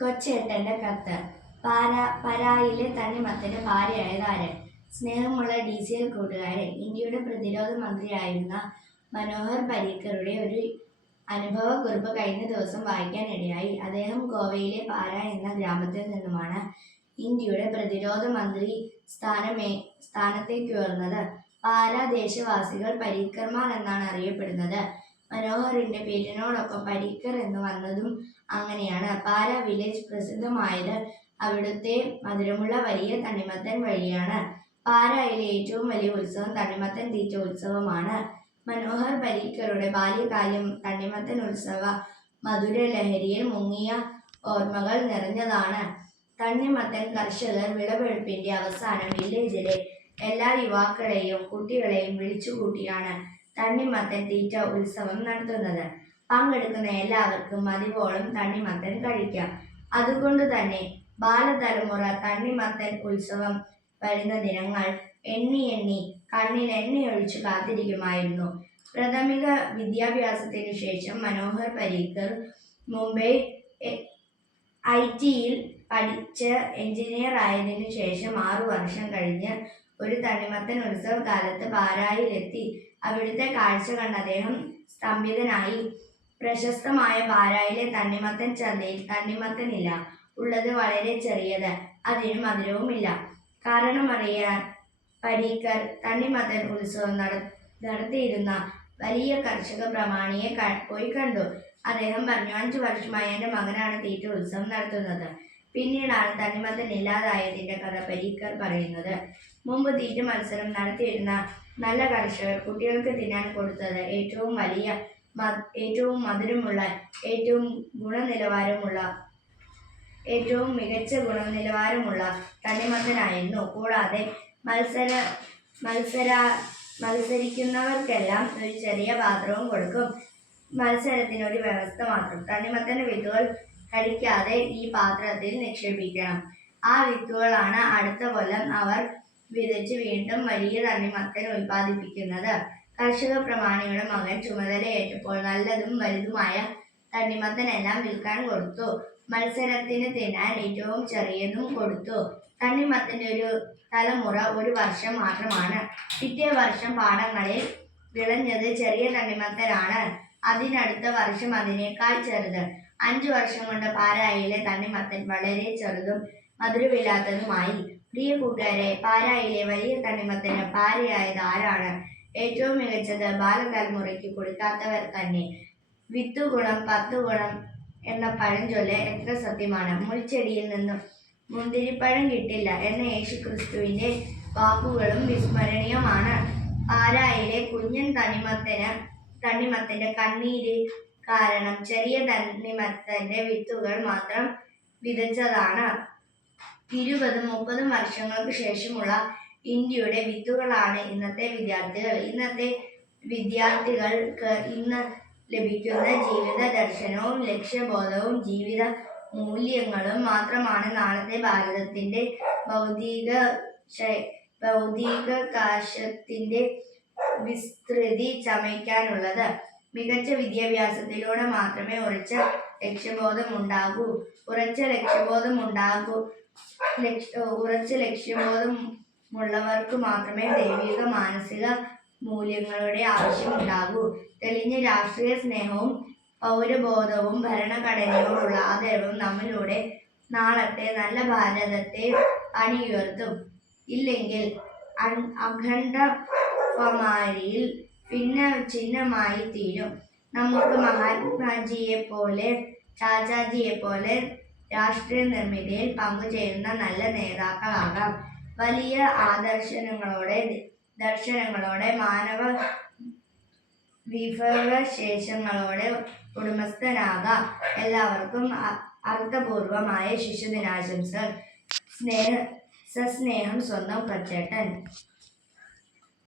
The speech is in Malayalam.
കൊച്ചേട്ടന്റെ കത്ത്. പരായിലെ തണ്ണിമത്തന് ഭാര്യയായതാര്? സ്നേഹമുള്ള DCL കൂട്ടുകാരെ, ഇന്ത്യയുടെ പ്രതിരോധ മന്ത്രിയായിരുന്ന മനോഹർ പരീക്കറുടെ ഒരു അനുഭവക്കുറിപ്പ് കഴിഞ്ഞ ദിവസം വായിക്കാനിടയായി. അദ്ദേഹം ഗോവയിലെ പാര എന്ന ഗ്രാമത്തിൽ നിന്നുമാണ് ഇന്ത്യയുടെ പ്രതിരോധ മന്ത്രി സ്ഥാനത്തേക്ക് ഉയർന്നത്. പാര ദേശവാസികൾ പരീക്കർമാർ എന്നാണ് അറിയപ്പെടുന്നത്. മനോഹറിന്റെ പേരിനോടൊപ്പം പരീക്കർ എന്ന് വന്നതും അങ്ങനെയാണ്. പാര വില്ലേജ് പ്രസിദ്ധമായത് അവിടുത്തെ മധുരമുള്ള വലിയ തണ്ണിമത്തൻ വഴിയാണ്. പാരയിലെ ഏറ്റവും വലിയ ഉത്സവം തണ്ണിമത്തൻ തീറ്റ ഉത്സവമാണ്. മനോഹർ പരീക്കറുടെ ബാല്യകാലം തണ്ണിമത്തൻ ഉത്സവ മധുരലഹരിയിൽ മുങ്ങിയ ഓർമ്മകൾ നിറഞ്ഞതാണ്. തണ്ണിമത്തൻ കർഷകർ വിളവെടുപ്പിന്റെ അവസാനം വില്ലേജിലെ എല്ലാ യുവാക്കളെയും കുട്ടികളെയും വിളിച്ചുകൂട്ടിയാണ് തണ്ണിമത്തൻ തീറ്റ ഉത്സവം നടത്തുന്നത്. പങ്കെടുക്കുന്ന എല്ലാവർക്കും മതിവോളം തണ്ണിമത്തൻ കഴിക്കാം. അതുകൊണ്ട് തന്നെ ബാലതലമുറ തണ്ണിമത്തൻ ഉത്സവം വരുന്ന ദിനങ്ങൾ എണ്ണി എണ്ണി കണ്ണിൽ എണ്ണയൊഴിച്ചു കാത്തിരിക്കുമായിരുന്നു. പ്രാഥമിക വിദ്യാഭ്യാസത്തിനു ശേഷം മനോഹർ പരീക്കർ മുംബൈ IT-യിൽ പഠിച്ച് എഞ്ചിനീയർ ആയതിനു ശേഷം 6 വർഷം കഴിഞ്ഞ് ഒരു തണ്ണിമത്തൻ ഉത്സവ കാലത്ത് പാരായിലെത്തി. അവിടുത്തെ കാഴ്ച കണ്ട അദ്ദേഹം സ്തംഭിതനായി. പ്രശസ്തമായ പാരായിലെ തണ്ണിമത്തൻ ചന്തയിൽ തണ്ണിമത്തനില്ല. ഉള്ളത് വളരെ ചെറിയത്, അതിന് മധുരവുമില്ല. കാരണമറിയാൻ പരീക്കർ തണ്ണിമത്തൻ ഉത്സവം നടത്തിയിരുന്ന വലിയ കർഷക പ്രമാണിയെ പോയി കണ്ടു. അദ്ദേഹം പറഞ്ഞു, 5 വർഷമായി എൻ്റെ മകനാണ് തീറ്റ ഉത്സവം നടത്തുന്നത്. പിന്നീടാണ് തണ്ണിമത്തൻ ഇല്ലാതായതിൻ്റെ കഥ പരീക്കർ പറയുന്നത്. മുമ്പ് തീറ്റ മത്സരം നടത്തിയിരുന്ന നല്ല കർഷകർ കുട്ടികൾക്ക് തിന്നാൻ കൊടുത്തത് ഏറ്റവും മധുരമുള്ള ഏറ്റവും മികച്ച ഗുണനിലവാരമുള്ള തണ്ണിമത്തനായിരുന്നു. കൂടാതെ മത്സരിക്കുന്നവർക്കെല്ലാം ഒരു ചെറിയ പാത്രവും കൊടുക്കും. മത്സരത്തിനൊരു വ്യവസ്ഥ മാത്രം: തണ്ണിമത്തൻ വിത്തുകൾ കടിക്കാതെ ഈ പാത്രത്തിൽ നിക്ഷേപിക്കണം. ആ വിത്തുകളാണ് അടുത്ത കൊല്ലം അവർ വിതച്ച് വീണ്ടും വലിയ തണ്ണിമത്തൻ ഉൽപ്പാദിപ്പിക്കുന്നത്. കർഷക പ്രമാണിയുടെ മകൻ ചുമതലയേറ്റപ്പോൾ നല്ലതും വലുതുമായ തണ്ണിമത്തൻ എല്ലാം വിൽക്കാൻ കൊടുത്തു. മത്സരത്തിന് തിന്നാൻ ഏറ്റവും ചെറിയതും കൊടുത്തു. തണ്ണിമത്തന്റെ ഒരു തലമുറ ഒരു വർഷം മാത്രമാണ്. പിറ്റേ വർഷം പാടങ്ങളിൽ വിളഞ്ഞത് ചെറിയ തണ്ണിമത്തനാണ്. അതിനടുത്ത വർഷം അതിനേക്കാൾ ചെറുത്. 5 വർഷം കൊണ്ട് പാരായിലെ തണ്ണിമത്തൻ വളരെ ചെറുതും മധുരമില്ലാത്തതുമായി. പ്രിയ കൂട്ടുകാരെ, പാരായിലെ വലിയ തണ്ണിമത്തന് പാരയായത് ആരാണ്? ഏറ്റവും മികച്ചത് ബാലതലമുറയ്ക്ക് കൊടുക്കാത്തവർ തന്നെ. 10 ഗുണം 10 എന്ന പഴഞ്ചൊല്ല് എത്ര സത്യമാണ്. മുൾച്ചെടിയിൽ നിന്നും മുന്തിരിപ്പഴം കിട്ടില്ല എന്ന യേശുക്രിസ്തുവിന്റെ വാക്കുകളും വിസ്മരണീയമാണ്. പാരായിലെ കുഞ്ഞൻ തണ്ണിമത്തന്റെ കണ്ണീര് കാരണം ചെറിയ തണ്ണിമത്തന്റെ വിത്തുകൾ മാത്രം വിതച്ചതാണ്. 20-30 വർഷങ്ങൾക്ക് ശേഷമുള്ള ഇന്ത്യയുടെ വിത്തുകളാണ് ഇന്നത്തെ വിദ്യാർത്ഥികൾ. ഇന്നത്തെ വിദ്യാർത്ഥികൾക്ക് ഇന്ന് ലഭിക്കുന്ന ജീവിത ദർശനവും ലക്ഷ്യബോധവും ജീവിത മൂല്യങ്ങളും മാത്രമാണ് നാളത്തെ ഭാരതത്തിന്റെ ഭൗതികാകാശത്തിന്റെ വിസ്തൃതി ചമയ്ക്കാനുള്ളത്. മികച്ച വിദ്യാഭ്യാസത്തിലൂടെ മാത്രമേ ഉറച്ച ലക്ഷ്യബോധമുള്ളവർക്ക് മാത്രമേ ദൈവിക മാനസിക മൂല്യങ്ങളുടെ ആവശ്യമുണ്ടാകൂ. തെളിഞ്ഞ രാഷ്ട്രീയ സ്നേഹവും പൗരബോധവും ഭരണഘടനയോടുള്ള ആദരവും നമ്മിലൂടെ നാളത്തെ നല്ല ഭാരതത്തെ പണിയുയർത്തും. ഇല്ലെങ്കിൽ അഖണ്ഡമാരിൽ ചിഹ്നമായി തീരും. നമുക്ക് മഹാത്മാജിയെപ്പോലെ ചാച്ചാജിയെപ്പോലെ രാഷ്ട്രീയ നിർമ്മിതിയിൽ പങ്കുചേരുന്ന നല്ല നേതാക്കളാകാം. വലിയ ദർശനങ്ങളോടെ മാനവ വിഭവശേഷങ്ങളുടെ ഉടമസ്ഥനാകാം. എല്ലാവർക്കും അർത്ഥപൂർവമായ ശിശുദിനാശംസകൾ. സസ്നേഹം, സ്വന്തം കൊച്ചേട്ടൻ.